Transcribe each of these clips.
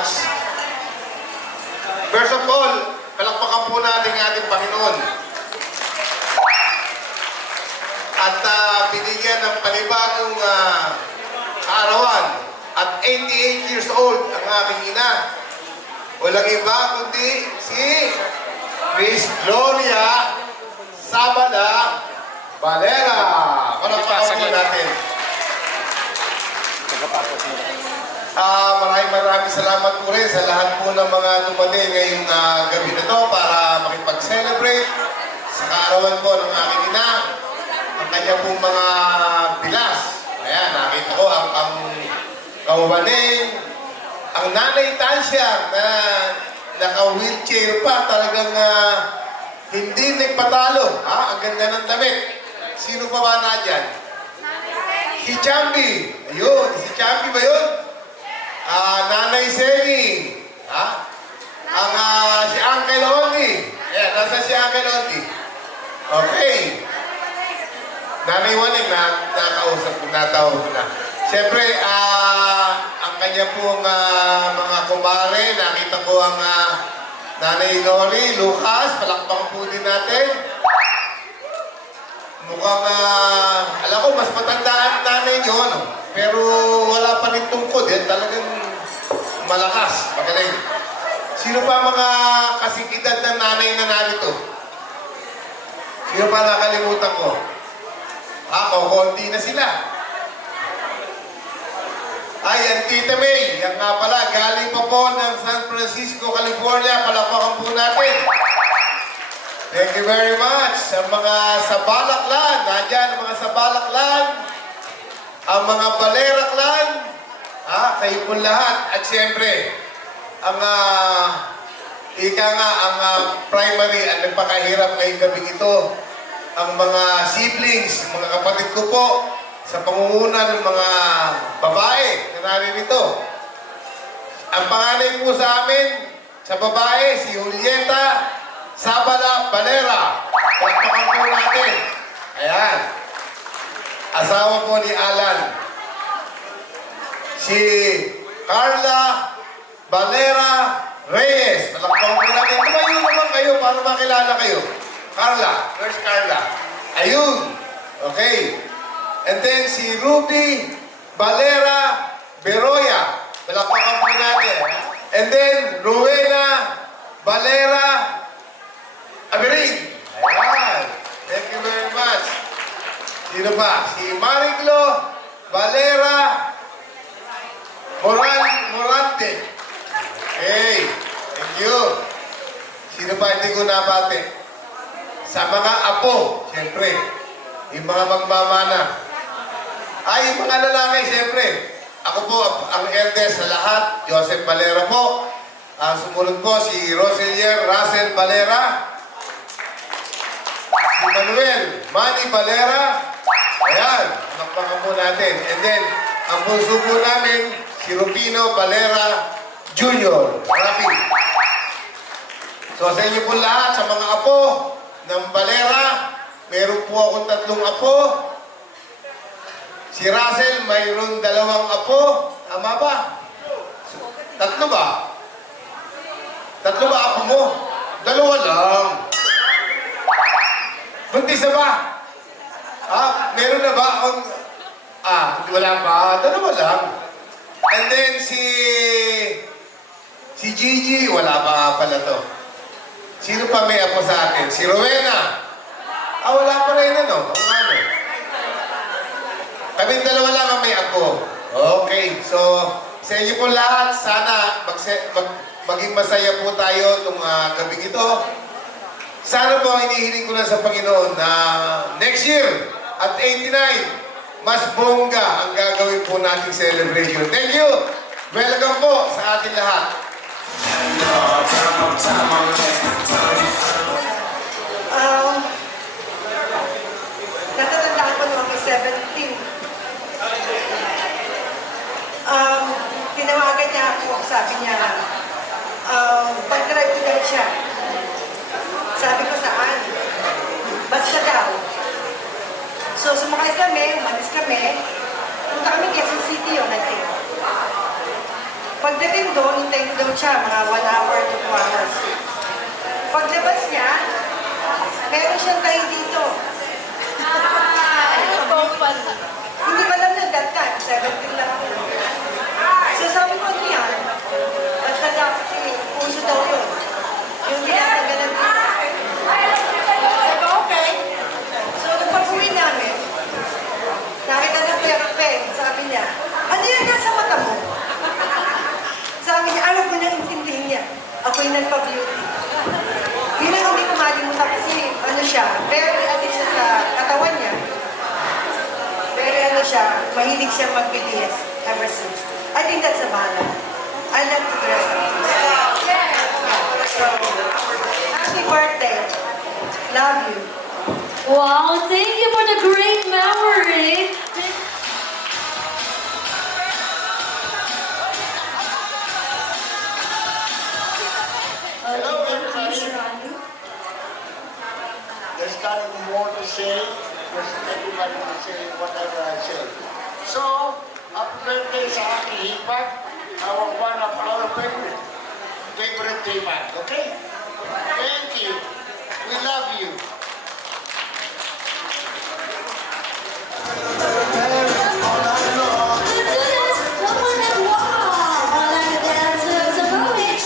much. First of all, palakpakan po natin ang ating Panginoon. At binigyan ng panibagong kaarawan. At 88 years old ang aking ina. Walang iba kundi si Miss Gloria Sabala Valera. Palakpakan po natin. Maraming salamat po rin sa lahat po ng mga dumating ngayong gabi na to para makipag-celebrate sa kaarawan po ng aking ina, ang kanya pong mga bilas. Ayan, nakita ko ang kawaning, ang nanay Tansya na naka-wheelchair pa, talagang hindi nagpatalo. Ang ganda ng damit. Sino pa ba na dyan? Si Chambi. Ayun, si Chambi ba yun? Nanay Seni. Si Uncle Ondi. Ayan, nasa si Uncle Ondi. Okay. Nanay Waning, nakausap ko, natawag ko na. Siyempre, ang kanya pong mga kumare, nakita ko ang Nanay Nori, Lucas, palakpakan po din natin. Mukhang, alam ko, mas matandaan nanay nyo, no? Pero wala pa rin tungkod, talagang malakas, magaling. Sino pa mga kasing-edad ng nanay na narito? Sino pa nakalimutan ko? Konti na sila. Ay, ang Tita May, yan nga pala, galing pa po ng San Francisco, California, palakpakan po natin. Thank you very much. Sa mga Sabalak Clan, nandyan ang mga Sabalak Clan, ang mga Valera Clan, kayo po lahat. At siyempre, ang primary, ang nagpakahirap ngayong gabi ito, ang mga siblings, mga kapatid ko po, sa pangunguna ng mga babae na naririto. Ang panganay po sa amin, sa babae, si Julieta Sabala Valera. Palakpakan po natin. Ayan. Asawa po ni Alan. Si Carla Valera Reyes. Palakpakan po natin. Tumayo naman kayo para makilala kayo. Carla. Where's Carla? Ayun. Okay. And then si Ruby Valera Beroya. Palakpakan po natin. And then Rowena Valera Aberin. Ayan. Thank you very much. Sino pa? Si Mariglo Valera Morante. Hey, thank you. Sino pa hindi ko nabate? Sa mga apo, siyempre. Yung mga magmamana. Yung mga lalaki, siyempre. Ako po, ang eldest sa lahat, Joseph Valera po. Sumunod po si Roselier Russell Valera. Si Manuel Manny Valera. Ayan, nakpakan po natin. And then, ang bunso po namin, si Rufino Valera Jr. Rafi. So, sa inyo po lahat, sa mga apo ng Valera, meron po akong 3 apo. Si Russell, mayroon 2 apo. Tama ba? 3 ba? 3 ba apo mo? 2 lang. Buntis na ba? Meron na ba akong... wala pa. 2 lang. And then si Gigi, wala pa pala to. Sino pa may apo sa akin? Si Rowena. Wala pa rin ano. Kaming 2 lang ang may apo. Okay. So, sa inyo po lahat, sana maging masaya po tayo itong gabing ito. Sana po inihiling ko na sa Panginoon na next year at 89, mas bongga ang gagawin po nating celebration. Thank you! Welcome po sa ating lahat. Natatandaan ko noong 17. Tinawagan niya ako, sabi niya, pag-drive ko daw siya. Sabi ko, saan? Basta daw. So, sumakay kami, umalis kami. Punta kami Quezon City yun, natin. Pagdating doon, hintayin ko doon siya, mga 1 hour to 2 hours. Paglabas niya, meron siyang tayo dito. Hindi pa lang na that time, 17 lang ako. So sabi ko, ano yan? Basta daw, kasi puso daw yun. Yung ginagalan dito. Sabi ko, okay. So nung pag-uwi namin, nakita ng therapy, sabi niya, ano yan nasa mata mo? Sabi niya, alam ko na intindihin niya. Ako'y nagpa-beauty. Yun ang hindi ko malimutan kasi ano siya, very ano siya sa katawan niya. Very ano siya, mahilig siya mag-BDS ever since. I think that's a bala. I love to dress up. So, happy birthday. Love you. Wow, thank you for the great memory. Hello, everybody. There's nothing more to say. There's everybody to say whatever I say. So, happy birthday sa aking hipag. One of our favorite hipag, okay? Thank you. We love you. Students, come on and wow. All our dancers are moving.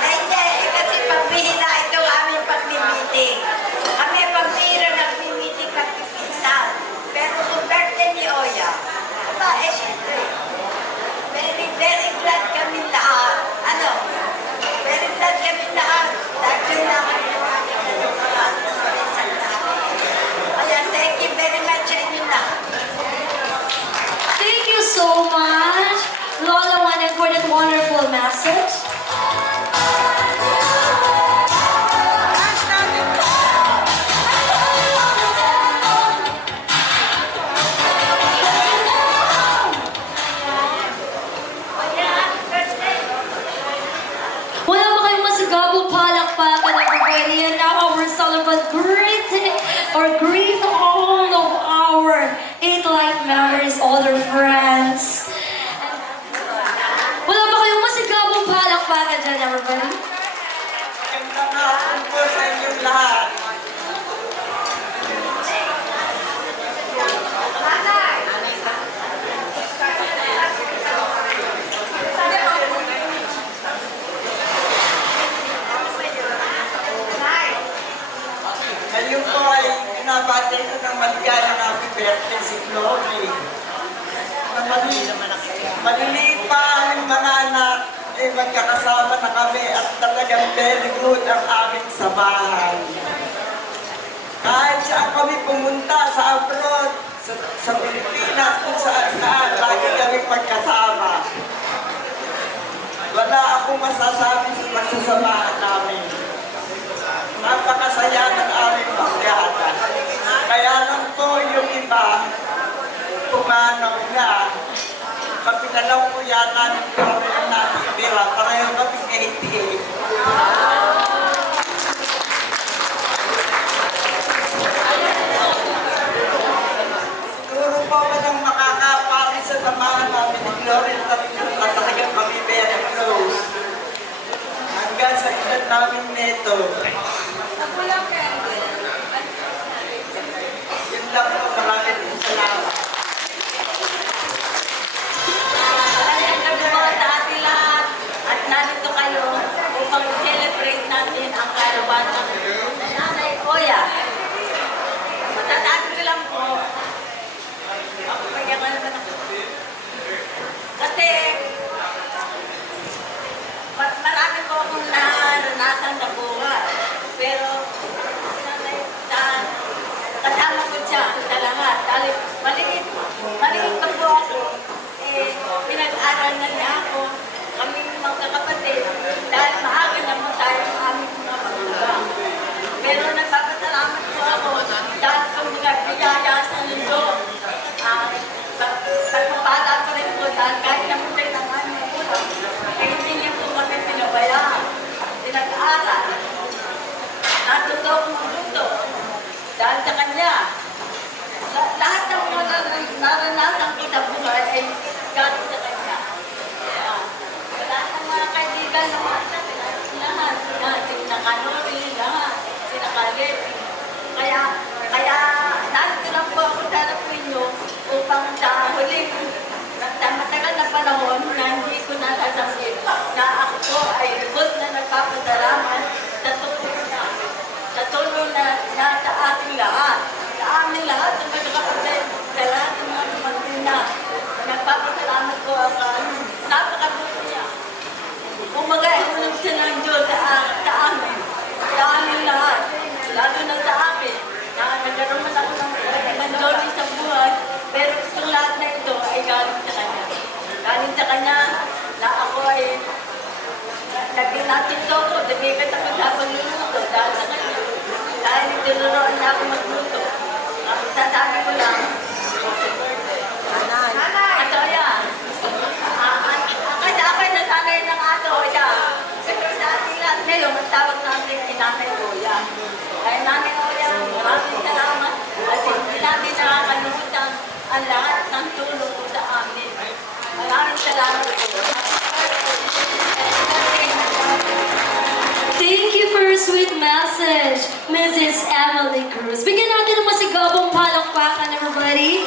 Hindi, kasi pagbihira itong aming pagmi-meeting. Kami pagbihira nagmi-meeting kami pinsan. Pero kung birthday ni Oya, aba, siyempre, very, very glad kami lahat. Ano? Very glad kami lahat. Dahil yun lang ang Kaya thank you very much sa inyo lahat. Thank you so much, Lola Juanet, for that wonderful message. Oya, happy birthday. Wala ba kayong masigabong palakpakan everybody? And now our celebrate greeting or greet all of our 8 life memories, all their friends. Wala ba kayong masigabong palakpakan dyan everybody? Magandang hapon po sa inyong lahat. Ngayon po ay pinabati ko ng maligayang happy birthday si Chloe. Na maliliit pa ang mga anak, magkakasama na kami at talagang very good ang aming samahan. Kahit saan kami pumunta sa abroad, sa Pilipinas, kung saan, lagi kami magkasama. Wala akong masasabi sa pagsasamahan namin. Napakasaya ng aming pagkata. Kaya lang po yung iba, pumanaw na. Kapinalaw ko yata ng kami ang natitira. Pareho kami 88. Siguro po walang makakapari sa samahan namin ni Gloria at talagang kami very close. Hanggang sa edad namin nito. Yun lang po, maraming pong salamat. Alam mo mga dati lahat at narito kayo upang celebrate natin ang karawan ng Nanay Oya. Matatag ko lang po. Ako kaya nga naman ako. Kasi marami po akong naranasan na buhay. Pero sa naranasan ko sa buhay ay galing sa kanya. Wala ng mga kaibigan naman sa lahat, sina Kanori, lahat, sina Kalit. Kaya narito lang po ako sa harap ninyo upang sa huling matagal na panahon na hindi ko nasasabi na ako po ay lubos na nagpapasalamat sa tulong na nasa ating lahat. Sa aming lahat ng magkakapatid, sa lahat ng mga pamangkin na nagpapasalamat ko sa napakabuti niya. Umaga, hulog siya ng Diyos sa amin, sa aming lahat, lalo na sa akin, na nagkaroon man ako ng glory sa buhay, pero itong lahat na ito ay galing sa Kanya. Galing sa Kanya na ako ay naging natin to ko, damigat ako sa pagluluto dahil sa Kanya. Dahil tinuruan niya ako magluto. Sasabi ko lang, ato yan. Kasi ako ay nasanay ng ato yan. Pero sa ating lahat ngayon, ang tawag natin ay Nanay Oya. Ay Nanay Oya, maraming salamat. At hindi natin nakakalimutan ang lahat ng tulong ko sa amin. Maraming salamat po. Thank you for your sweet message, Mrs. Emily Cruz. Bigyan natin ng masigabong palakpakan, everybody.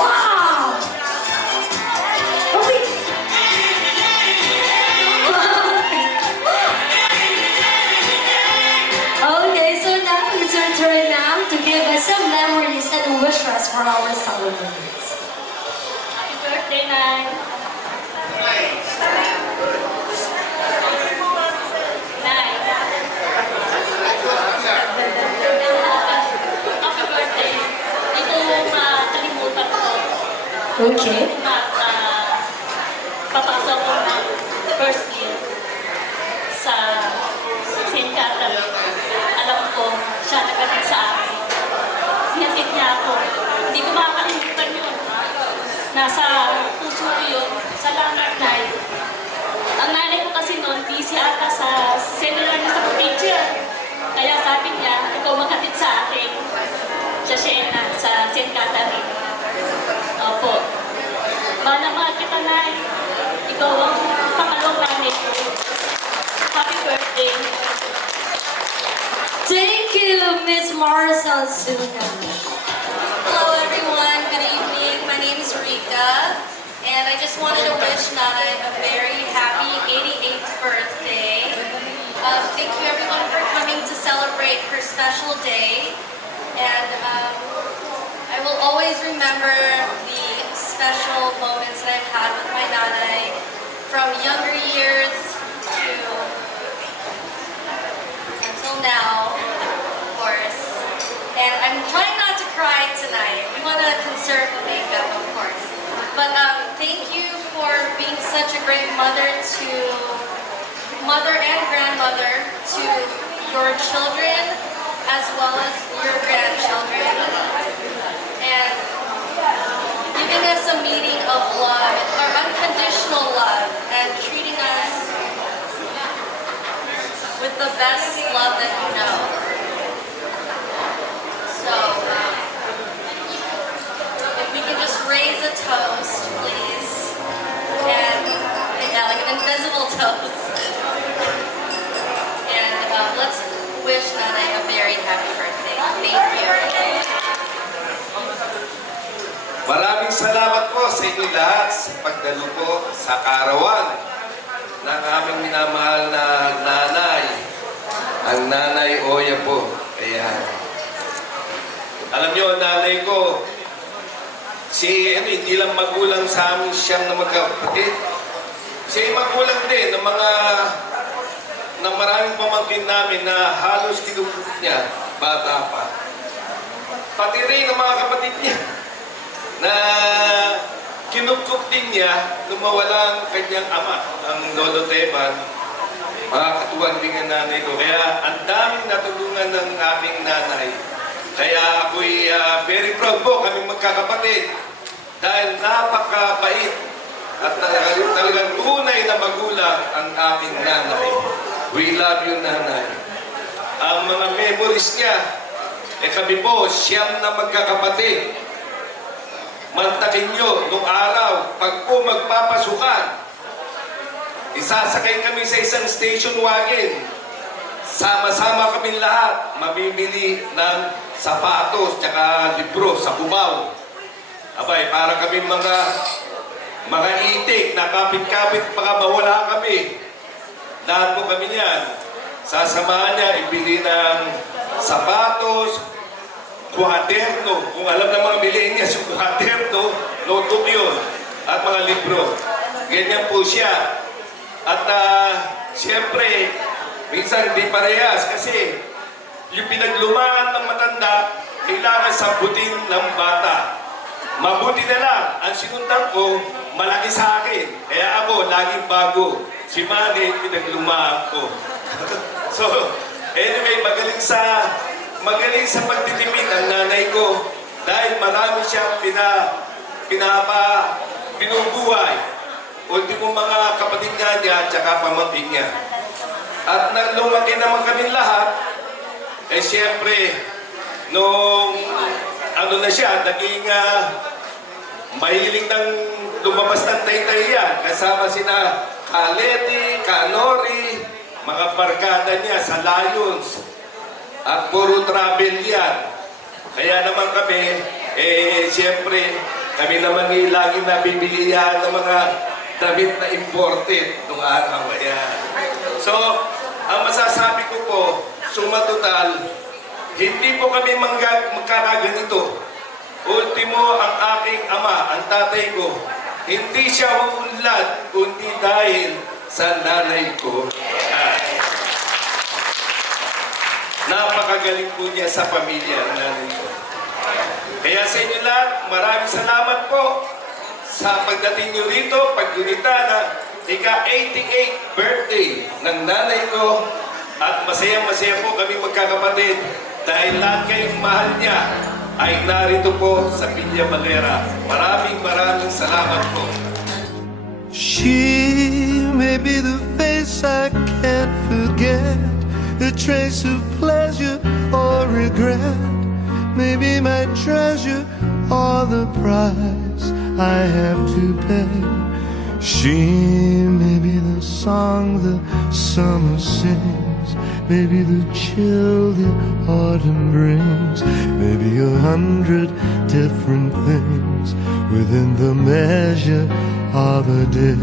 Wow! Okay. Okay, so now it's your turn now to give us some memories and wishes for our celebrants. Happy birthday, Nay. Nay. Happy birthday. Ito makalimutan ko. Okay. Papasok ko ng first year sa St. Catherine. Alam ko, siya nagkatid sa akin. Hinatid niya ako. Hindi ko makakalimutan yun. Nasa puso ko yun. Salamat, Nay. Ang nanay ko kasi noon, busy ata sa cellular niya sa picture. Kaya sabi niya, ikaw magkatid sa akin. Sa Siena, sa St. Catherine. Opo. Mahal na mahal kita, Nay. Ikaw ang pangalawang nanay ko. Happy birthday. Thank you, Miss Marcel Suna. Hello everyone, good evening. My name is Rika, and I just wanted to wish Nanay a very happy 88th birthday. Thank you everyone for coming to celebrate her special day, and I will always remember the special moments that I've had with my Nanay from younger years to until now, of course. And I'm trying not to cry tonight. We want to conserve the makeup, of course. But thank you for being such a great mother and grandmother to your children as well as your grandchildren. And giving us a meaning of love, or unconditional love, and treating us with the best love that you know. So, if we can just raise a toast, please. And, yeah, like an invisible toast. And let's wish Nanay a very happy birthday. Thank you. Maraming salamat po sa inyo lahat sa pagdalo po sa kaarawan ng aming minamahal na nanay, ang Nanay Oya po. Ayan. Alam niyo, ang nanay ko, hindi lang magulang sa amin siyang na magkapatid. Siya ay magulang din ng maraming pamangkin namin na halos kinupot niya, bata pa. Pati rin ang mga kapatid niya na kinupkup din niya nung mawala ang kanyang ama, ang Lolo Teban. Makakatuwan din ang nanay ko. Kaya ang daming natulungan ng aming nanay. Kaya ako'y very proud po kaming magkakapatid dahil napakabait at talagang tunay na magulang ang aming nanay. We love you, nanay. Ang mga memories niya, kami po, siyam na magkakapatid. mantakin nyo nung araw, pag po magpapasukan, isasakay kami sa isang station wagon. Sama-sama kami lahat, mamimili ng sapatos tsaka libro sa Cubao. Abay, para kami mga itik, nakapit-kapit, baka mawala kami. Lahat po kami niyan. Sasamahan niya, ibili ng sapatos, kwaderno. Kung alam ng mga millennials, yung kwaderno, notebook yun. At mga libro. Ganyan po siya. At siyempre, minsan hindi parehas kasi yung pinaglumaan ng matanda, kailangan sabutin ng bata. Mabuti na lang, ang sinundan ko, malaki sa akin. Kaya ako, laging bago. Si Manny, pinaglumaan ko. So, anyway, magaling sa pagtitipid ang nanay ko dahil marami siyang binubuhay. Ultimo mga kapatid niya at saka pamangkin niya. At nang lumaki naman kami lahat, eh siyempre, nung ano na siya, naging mahiling ng lumabas ng taytay yan. Kasama sina Kaleti, Kanori, mga barkada niya sa Lions. At puro travel yan. Kaya naman kami, siyempre, kami naman lagi nabibigyan ng mga damit na imported nung araw. Ayan. So, ang masasabi ko po, suma total, hindi po kami magkakaganito. Ultimo, ang aking ama, ang tatay ko, hindi siya uunlad, kundi dahil sa nanay ko. Napakagaling po niya sa pamilya, ang nanay ko. Kaya sa inyo lahat, maraming salamat po sa pagdating nyo rito, paggunita na ika-88 birthday ng nanay ko. At masaya-masaya po kami magkakapatid dahil lahat kayong mahal niya ay narito po sa Villa Valera. Maraming salamat po. She may be the face I can't forget, a trace of pleasure or regret, maybe my treasure or the price I have to pay. She may be the song the summer sings, maybe the chill the autumn brings, maybe 100 different things within the measure of a day.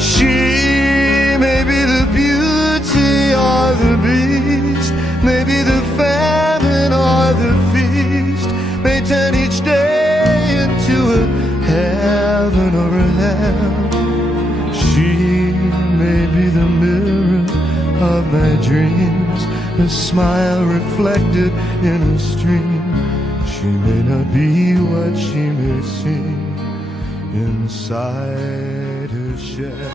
She may be the beauty or the beast, maybe the famine or the feast, may turn each day into a heaven or a hell. She may be the mirror of my dreams, a smile reflected in a stream. She may not be what she may seem inside her shell.